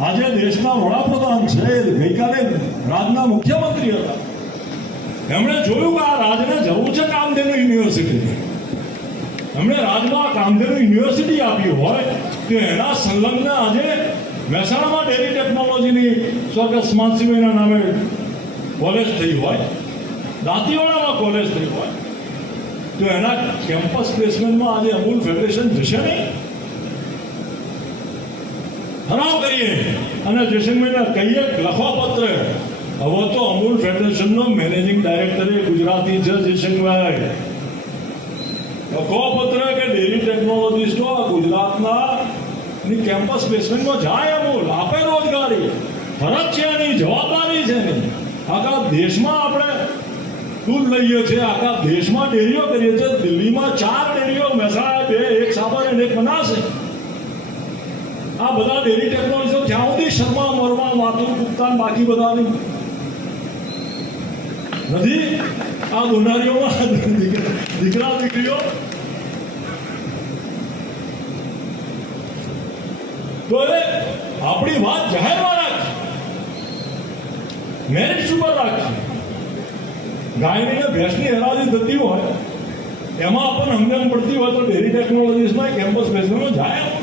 આજે દેશના વડાપ્રધાન છે ગઈકાલે રાજના મુખ્યમંત્રી હતા. એમણે જોયું કે આ રાજને જરૂર છે કામધેનુ યુનિવર્સિટી. એમણે રાજમાં કામધેનુ યુનિવર્સિટી આપી હોય તો એના સંલગ્ન આજે મહેસાણામાં ડેરી ટેકનોલોજીની સ્વર્ગસ્થ માનસીભાઈના નામે કોલેજ થઈ હોય, દાંતીવાડામાં કોલેજ થઈ હોય, તો એના કેમ્પસ પ્લેસમેન્ટમાં આજે અમૂલ ફેડરેશન જશે નહીં? ઠરાવ કરીએ. અને જયશંકરભાઈને કહીએ કે લખો પત્ર હવે તો અમૂલ ફેડરેશનનો મેનેજિંગ ડાયરેક્ટર ગુજરાતી છે જયસિંહભાઈ લખો પત્ર કે ડેરી ટેકનોલોજીસ્ટો આ ગુજરાતના ની કેમ્પસ પ્લેસમેન્ટમાં જાય અમૂલ. આપે રોજગારી. ફરજ છે એની જવાબદારી છે એની આખા દેશમાં આપણે દૂધ લઈએ છીએ. આખા દેશમાં ડેરીઓ કરીએ છીએ. દિલ્હીમાં ચાર ડેરીઓ, મહેસાણા બે, એક સાબર અને એક બનાસે. આ બધા ડેરી ટેકનોલોજીઓ જ્યાં સુધી શર્મા મરમા માતુર ગુપ્તા બાકી બધાની નથી? આ ગુનારીઓમાં દીકરા દીકરીઓ. તો એ આપણી વાત જાહેરમાં રાખી મેરિટ ઉપર રાખી ગાયની ને ભેંસની હેરાજી થતી હોય, એમાં આપણને સમજણ પડતી હોય તો ડેરી ટેકનોલોજીસમાં કેમ્પસ બેસવાનો જાય